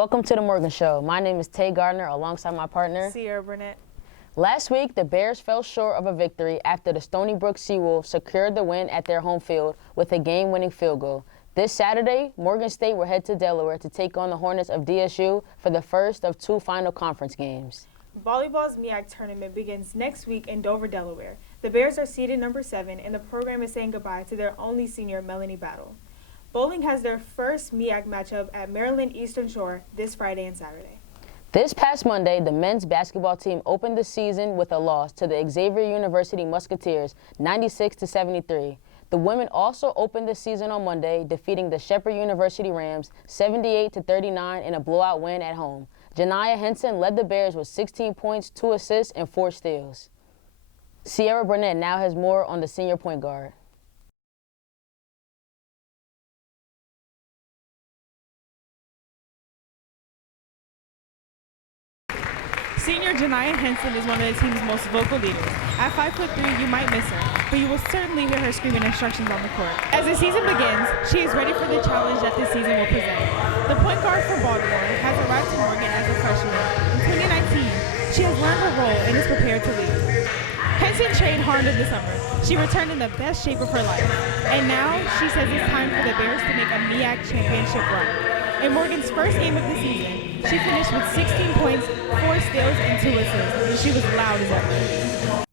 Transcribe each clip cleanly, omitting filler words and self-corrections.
Welcome to the Morgan Show. My name is Gardner alongside my partner, Burnett. Last week, the Bears fell short of a victory after the Stony Brook Seawolves secured the win at their home field with a game-winning field goal. This Saturday, Morgan State will head to Delaware to take on the Hornets of DSU for the first of two final conference games. Volleyball's MEAC tournament begins next week in Dover, Delaware. The Bears are seeded number 7, and the program is saying goodbye to their only senior, Melanie Battle. Bowling has their first MEAC matchup at Maryland Eastern Shore this Friday and Saturday. This past Monday, the men's basketball team opened the season with a loss to the Xavier University Musketeers, 96-73. The women also opened the season on Monday, defeating the Shepherd University Rams 78-39 in a blowout win at home. Janiah Henson led the Bears with 16 points, 2 assists, and 4 steals. Sierra Burnett now has more on the senior point guard. Senior Janiah Henson is one of the team's most vocal leaders. At 5'3", you might miss her, but you will certainly hear her screaming instructions on the court. As the season begins, she is ready for the challenge that this season will present. The point guard for Baltimore has arrived to Morgan as a freshman. In 2019, she has learned her role and is prepared to lead. Henson trained hard in the summer. She returned in the best shape of her life. And now, she says it's time for the Bears to make a MEAC championship run. In Morgan's first game of the season, she finished with 16 points, 4 steals, and 2 assists, and she was loud as ever.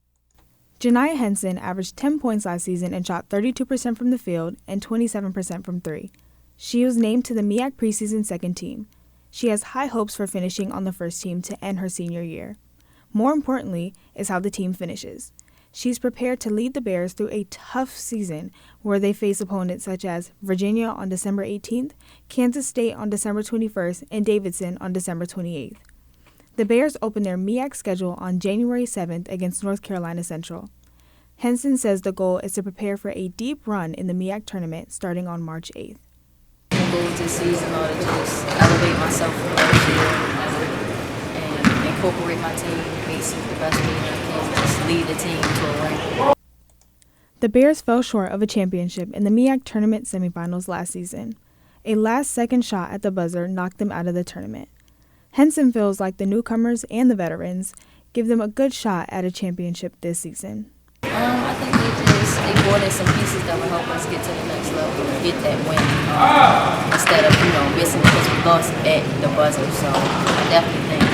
Janiah Henson averaged 10 points last season and shot 32% from the field and 27% from 3. She was named to the MEAC preseason second team. She has high hopes for finishing on the first team to end her senior year. More importantly is how the team finishes. She's prepared to lead the Bears through a tough season where they face opponents such as Virginia on December 18th, Kansas State on December 21st, and Davidson on December 28th. The Bears open their MEAC schedule on January 7th against North Carolina Central. Henson says the goal is to prepare for a deep run in the MEAC tournament starting on March 8th. The goals this season are to just elevate myself from last year and incorporate my team, basically the best way I can, just lead the team to a win. The Bears fell short of a championship in the MEAC tournament semifinals last season. A last-second shot at the buzzer knocked them out of the tournament. Henson feels like the newcomers and the veterans give them a good shot at a championship this season. I think they brought in some pieces that will help us get to the next level and get that win instead of missing it because we lost at the buzzer. So I definitely think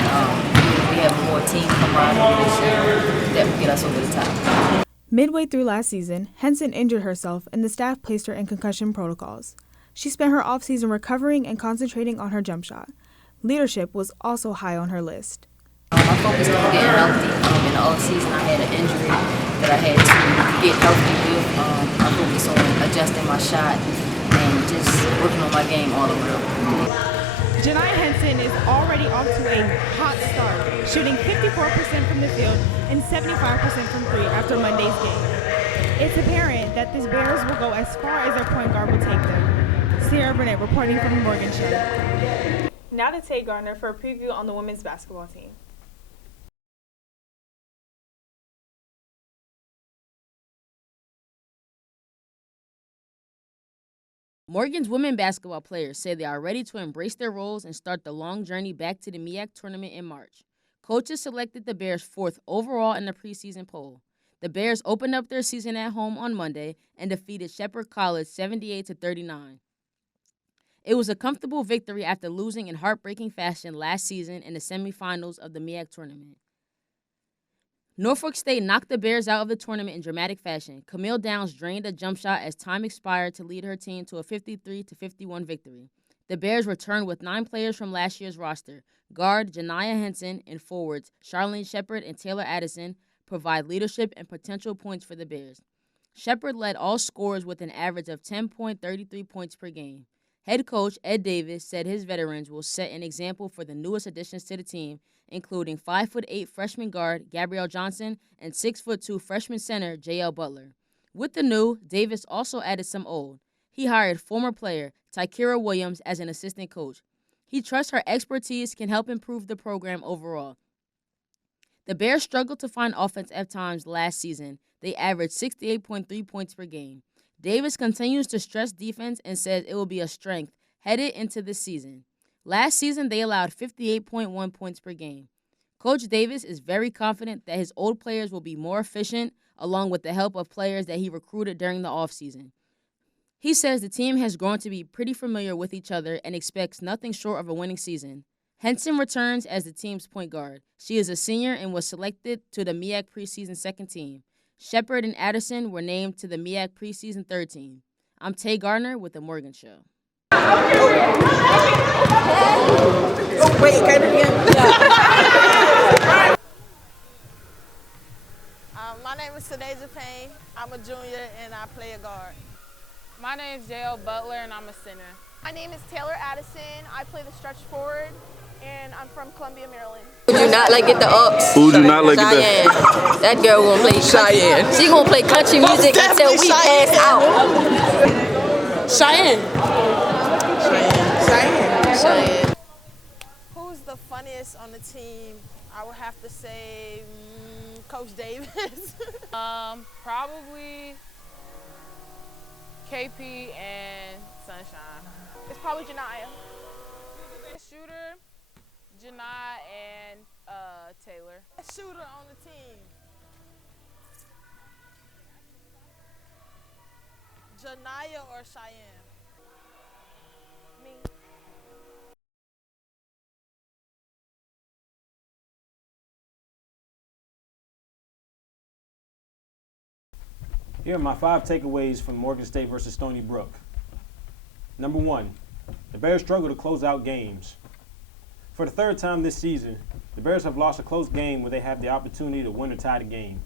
we have more team camaraderie this year that will get us over the top. Midway through last season, Henson injured herself and the staff placed her in concussion protocols. She spent her offseason recovering and concentrating on her jump shot. Leadership was also high on her list. I focused on getting healthy. In the offseason, I had an injury that I had to get healthy with. I focused on adjusting my shot and just working on my game all around. Janiah Henson is already off to a hot start, shooting 54% from the field and 75% from 3 after Monday's game. It's apparent that this Bears will go as far as their point guard will take them. Sierra Burnett reporting from the Morgan Show. Now to Gardner for a preview on the women's basketball team. Morgan's women basketball players say they are ready to embrace their roles and start the long journey back to the MEAC tournament in March. Coaches selected the Bears 4th overall in the preseason poll. The Bears opened up their season at home on Monday and defeated Shepherd College 78-39. It was a comfortable victory after losing in heartbreaking fashion last season in the semifinals of the MEAC tournament. Norfolk State knocked the Bears out of the tournament in dramatic fashion. Camille Downs drained a jump shot as time expired to lead her team to a 53-51 victory. The Bears returned with 9 players from last year's roster. Guard Janiah Henson and forwards Charlene Shepard and Taylor Addison provide leadership and potential points for the Bears. Shepard led all scorers with an average of 10.33 points per game. Head coach Ed Davis said his veterans will set an example for the newest additions to the team, including 5'8" freshman guard Gabrielle Johnson and 6'2" freshman center J.L. Butler. With the new, Davis also added some old. He hired former player Tykira Williams as an assistant coach. He trusts her expertise can help improve the program overall. The Bears struggled to find offense at times last season. They averaged 68.3 points per game. Davis continues to stress defense and says it will be a strength headed into this season. Last season, they allowed 58.1 points per game. Coach Davis is very confident that his old players will be more efficient, along with the help of players that he recruited during the offseason. He says the team has grown to be pretty familiar with each other and expects nothing short of a winning season. Henson returns as the team's point guard. She is a senior and was selected to the MEAC preseason second team. Shepard and Addison were named to the MEAC preseason third team. I'm Tay Gardner with The Morgan Show. Oh, wait, can I do it again? My name is Tadeja Payne. I'm a junior and I play a guard. My name is J.L. Butler and I'm a center. My name is Taylor Addison. I play the stretch forward and I'm from Columbia, Maryland. Who do not like get the ups? Who do not like Cheyenne. That girl gonna play Cheyenne. She gonna play country music until we Cheyenne. pass out. Cheyenne. Who's the funniest on the team? I would have to say Coach Davis. Probably KP and Sunshine. It's probably Janiyah. Shooter, Janai, and Taylor. Shooter on the team. Janiyah or Cheyenne? Me. Here are my 5 takeaways from Morgan State versus Stony Brook. Number 1, the Bears struggle to close out games. For the 3rd time this season, the Bears have lost a close game where they have the opportunity to win or tie the game.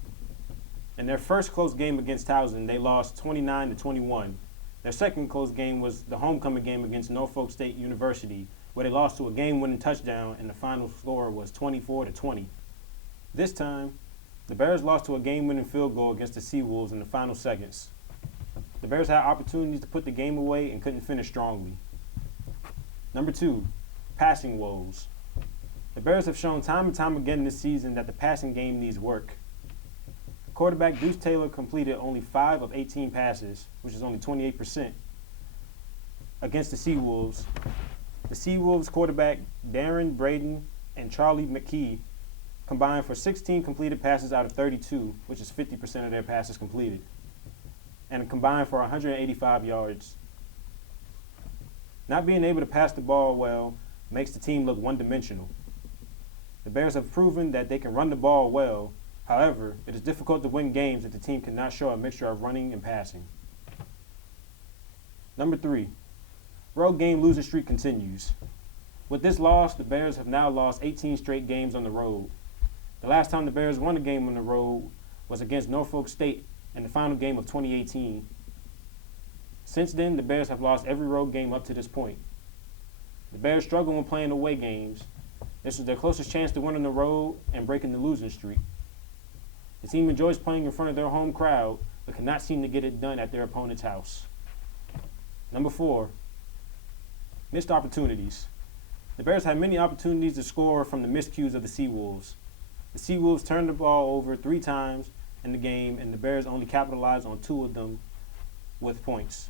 In their first close game against Towson, they lost 29-21. Their second close game was the homecoming game against Norfolk State University, where they lost to a game-winning touchdown and the final score was 24-20. This time, the Bears lost to a game-winning field goal against the Seawolves in the final seconds. The Bears had opportunities to put the game away and couldn't finish strongly. Number 2, passing woes. The Bears have shown time and time again this season that the passing game needs work. Quarterback Deuce Taylor completed only 5 of 18 passes, which is only 28%, against the Seawolves. The Seawolves quarterback Darren Braden and Charlie McKee combined for 16 completed passes out of 32, which is 50% of their passes completed, and combined for 185 yards. Not being able to pass the ball well makes the team look one-dimensional. The Bears have proven that they can run the ball well. However, it is difficult to win games if the team cannot show a mixture of running and passing. Number 3, road game losing streak continues. With this loss, the Bears have now lost 18 straight games on the road. The last time the Bears won a game on the road was against Norfolk State in the final game of 2018. Since then, the Bears have lost every road game up to this point. The Bears struggle when playing away games. This was their closest chance to win on the road and breaking the losing streak. The team enjoys playing in front of their home crowd, but cannot seem to get it done at their opponent's house. Number 4, missed opportunities. The Bears had many opportunities to score from the miscues of the Seawolves. The Seawolves turned the ball over 3 times in the game, and the Bears only capitalized on 2 of them with points.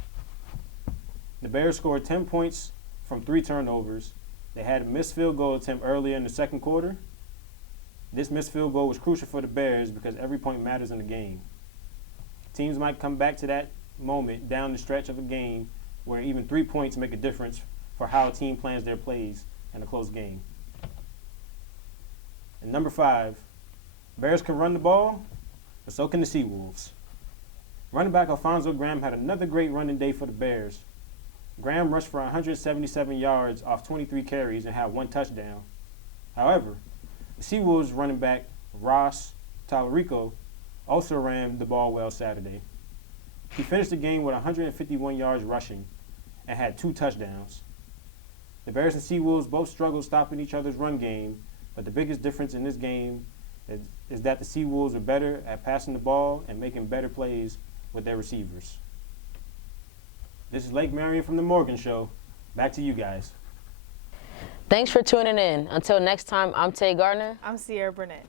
The Bears scored 10 points from 3 turnovers. They had a missed field goal attempt earlier in the second quarter. This missed field goal was crucial for the Bears because every point matters in the game. Teams might come back to that moment down the stretch of a game where even 3 points make a difference for how a team plans their plays in a close game. And number 5, Bears can run the ball, but so can the Seawolves. Running back Alfonso Graham had another great running day for the Bears. Graham rushed for 177 yards off 23 carries and had 1 touchdown. However, the Seawolves running back Ross Talarico also ran the ball well Saturday. He finished the game with 151 yards rushing and had 2 touchdowns. The Bears and Seawolves both struggled stopping each other's run game, but the biggest difference in this game is that the Seawolves are better at passing the ball and making better plays with their receivers. This is Lake Marion from The Morgan Show. Back to you guys. Thanks for tuning in. Until next time, I'm Tay Gardner. I'm Sierra Burnett.